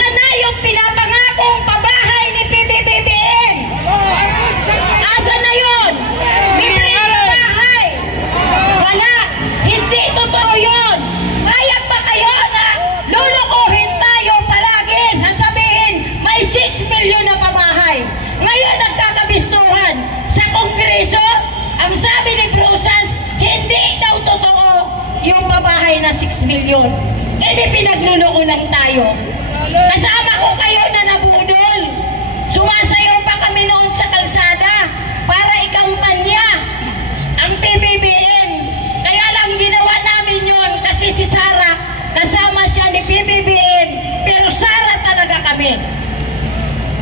Asan na yung pinapangakong pabahay ni PBBM? Asan na yun? Libre na bahay. Wala. Hindi totoo yun. Kaya ba kayo na lulukuhin tayo palagi? Sasabihin, may 6 milyon na pabahay. Ngayon nagkakabistuhan sa Kongreso, ang sabi ni Brusas, hindi daw totoo yung pabahay na 6 milyon. Di pinagluloko lang tayo. Kasama ko kayo na nabudol. Sumasayaw pa kami noon sa kalsada para ikampanya ang PBBM. Kaya lang ginawa namin yun kasi si Sara, kasama siya ni PBBM, pero Sara talaga kami.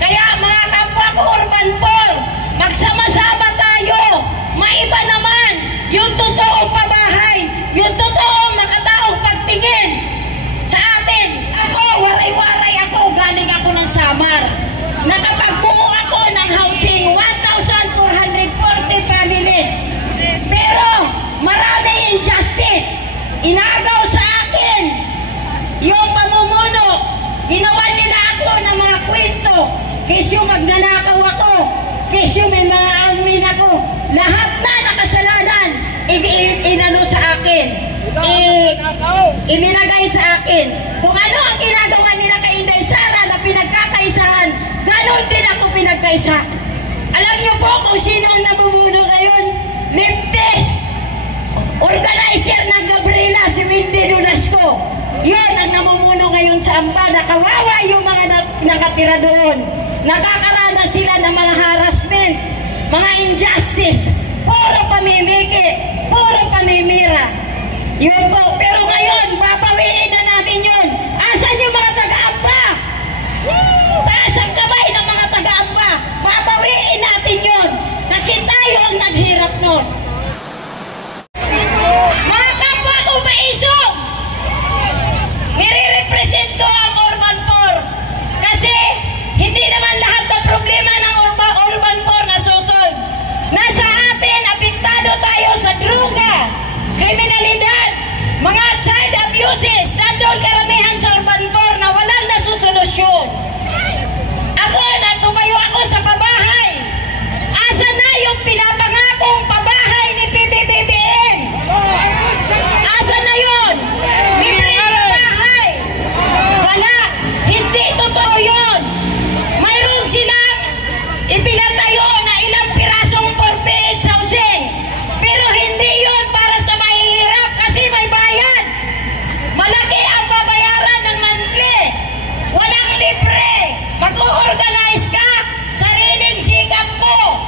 Kaya mga kapwa ko urban poor, magsama-sama tayo. Maiba naman yung totoong pabahay, yung totoong makataong pagtingin sa atin. Ako, waray-waray ako, galing ako ng Samar. Nakapagbuo ako ng housing 1,440 families. Pero maraming injustice. Inagaw sa akin yung pamumuno. Ginawa nila ako ng mga kwento. Kesyo magnanakaw ako. Kesyo may mga armin ako. Lahat na nakasalanan inano sa akin. Iminagay sa akin. Kung ano ang ginagawa nila kay Inday Sara na pinagkakaisahan, ganon din ako pinagkaisa. Alam niyo po kung sino ang namumuno ngayon? Leftist organizer ng Gabriela, si Wendy Nolasco. Yan ang namumuno ngayon sa Amba. Nakawawa yung mga nakatira doon. Nakakaranas sila ng mga harassment, mga injustice, puro pamimiki, puro pamimira. Yun po. Pero ngayon, papawiin na namin yun. Asan yung mga taga-Amba? Taas ang kamay ng mga taga-Amba. Papawiin natin yun. Kasi tayo ang naghirap nun. Mga kapwa ko maisog, nire-represent ko ang urban poor. Kasi hindi naman lahat ng problema ng urban poor na susolve. Nasa atin, apektado tayo sa droga, kriminalidad, mga child abuses. Nandun karamihan sa urban poor na walang nasusolusyon. Ako, tumayo ako sa pabahay. Asan na yung pinapangakong pabahay ni PBBM? Asan na yun? Libre na bahay. Wala. Hindi totoo yun. Mayroon silang ipinatayo na ilang pirasong 48 housing. Pero hindi yun para sa mahihirap kasi may bayad. Malaki ang babayaran ng monthly. Walang libre. Mag-o-organize ka, sariling sikap mo.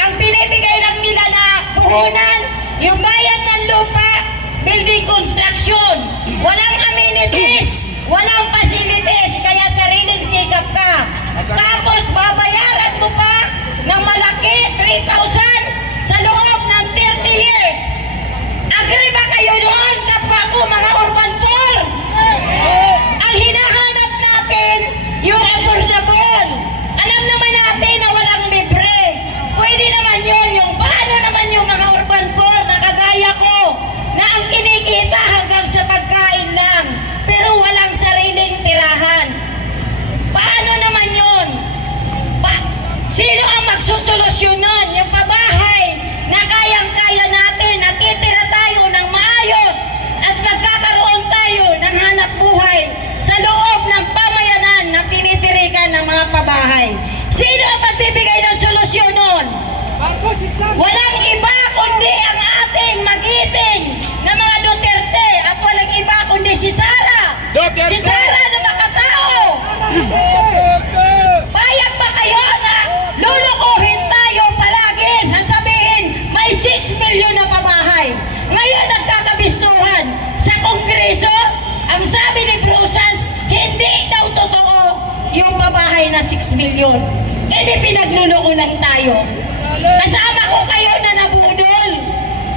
Ang binibigay lang nila na puhunan, yung bayad ng lupa, building construction. Walang amenities, walang facilities, kaya sariling sikap ka. Tapos babayaran mo pa ng malaki, 3,000 sa loob ng 30 years. Agree ba kayo doon, kapwa ko mga urban poor? Ang hinahanap natin, yung affordable. Alam naman natin na walang libre. Pwede naman yun, yung paano naman yung mga urban poor na kagaya ko, na ang kinikita hanggang sa pagkain lang, pero walang sariling tirahan. Paano naman yun? Sino ang magsusolusyon nun? Yung pabahay na kayang-kaya natin, natitira tayo ng maayos at magkakaroon tayo ng hanap buhay sa loob ng pamayanan na tinitirikan ng mga pabahay. Sino ang magbibigay ng solusyon nun? Walang iba kundi ang ating magiting na mga Duterte at walang iba kundi si Sara. Si Sara na makatao. Bayag ba kayo na lulukuhin tayo palagi? Sasabihin, may 6 milyon na pabahay. Ngayon nagkakabistuhan sa Kongreso, ang sabi ni Brusas, hindi daw totoo yung pabahay na 6 milyon. Di pinagluloko lang tayo. Kasama ko kayo na nabudol.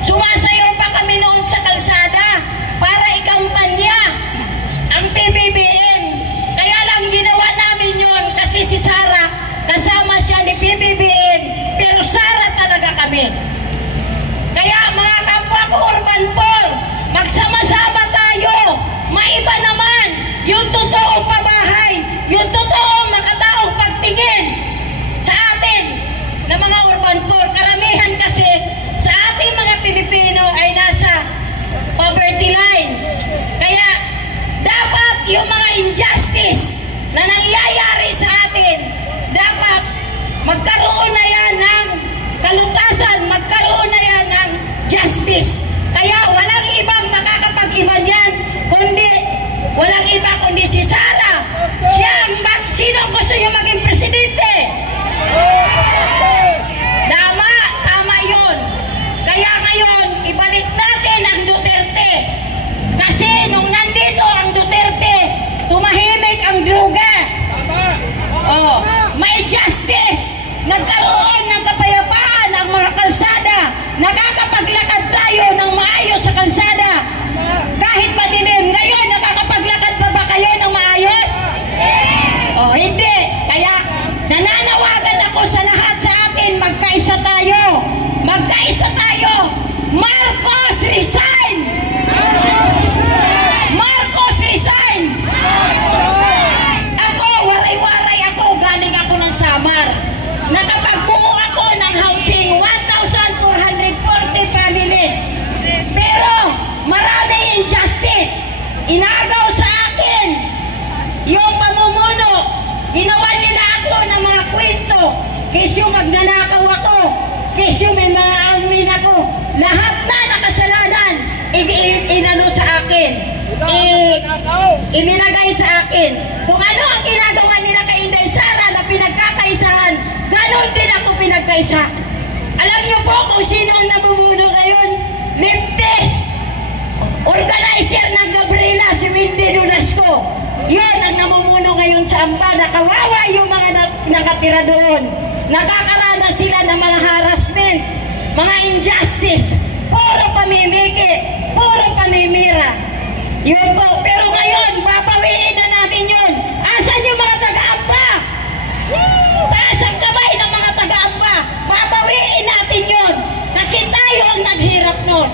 Sumasayaw pa kami noon sa kalsada para ikampanya ang PBBM. Kaya lang ginawa namin yun kasi si Sara, kasama siya ni PBBM, pero Sara talaga kami. Kaya mga kapwa ko urban poor, magsama-sama tayo. Maiba naman yung totoo yung mga injustice na nangyayari sa atin, dapat magkaroon na yan ng kalutasan, magkaroon na yan ng justice. Kaya walang ibang makakapag-iba niyan, walang iba kundi si Sara. Sino gusto niyo maging presidente? Tama yun. Kaya ngayon, ibalik natin ang Duterte. Kasi nung nandito ang Duterte, tumahimik ang druga. May justice. Nagkaroon ng kapayapaan ang mga kalsada. Nakakapaglakad tayo ng maayos sa kalsada. Kahit madilim. Ngayon, nakakapaglakad pa ba kayo ng maayos? Hindi. Kaya, nananawagan ako sa lahat sa atin, magkaisa tayo. Magkaisa tayo. Marcos resign! Marcos resign! Ako, waray-waray ako. Galing ako ng Samar. Nakapagbuo ako ng housing 1,440 families. Pero maraming injustice. Inagaw sa akin yung pamumuno. Ginawa nila ako ng mga kwento. Kesyo magnanakaw ako. Kesyo may mga amin ako. Lahat na nakasalanan inano sa akin. Iminagay sa akin. Kung ano ang ginagawa nila kay Inday Sara na pinagkakaisahan, ganon din ako pinagkaisa. Alam niyo po kung sino ang namumuno ngayon? Leftist organizer ng Gabriela, si Wendy Nolasco. Yan ang namumuno ngayon sa Amba. Nakawawa yung mga nakatira doon. Nakakaranas sila ng mga harassment, mga injustice, puro pamimiki, puro pamimira. Yun po. Pero ngayon, babawiin na namin yun. Asan yung mga taga-Amba? Taas ang kamay ng mga taga-Amba. Babawiin natin yun. Kasi tayo ang naghirap nun.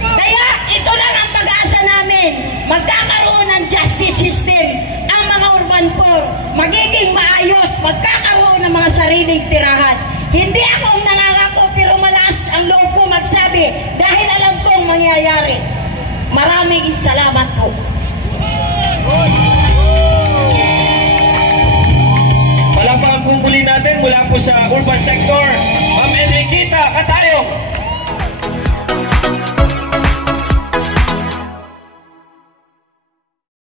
Kaya ito lang ang pag-asa namin. Magkakaroon ng justice system ang mga urban poor. Magiging maayos. Magkakaroon ng mga sariling tirahan. Hindi ako ang nangangako pero malakas ang loob ko magsabi dahil alam kong mangyayari. Maraming salamat po. Palakpakan po muli natin mula po sa urban sector, Ma'am Enriqueta Kata.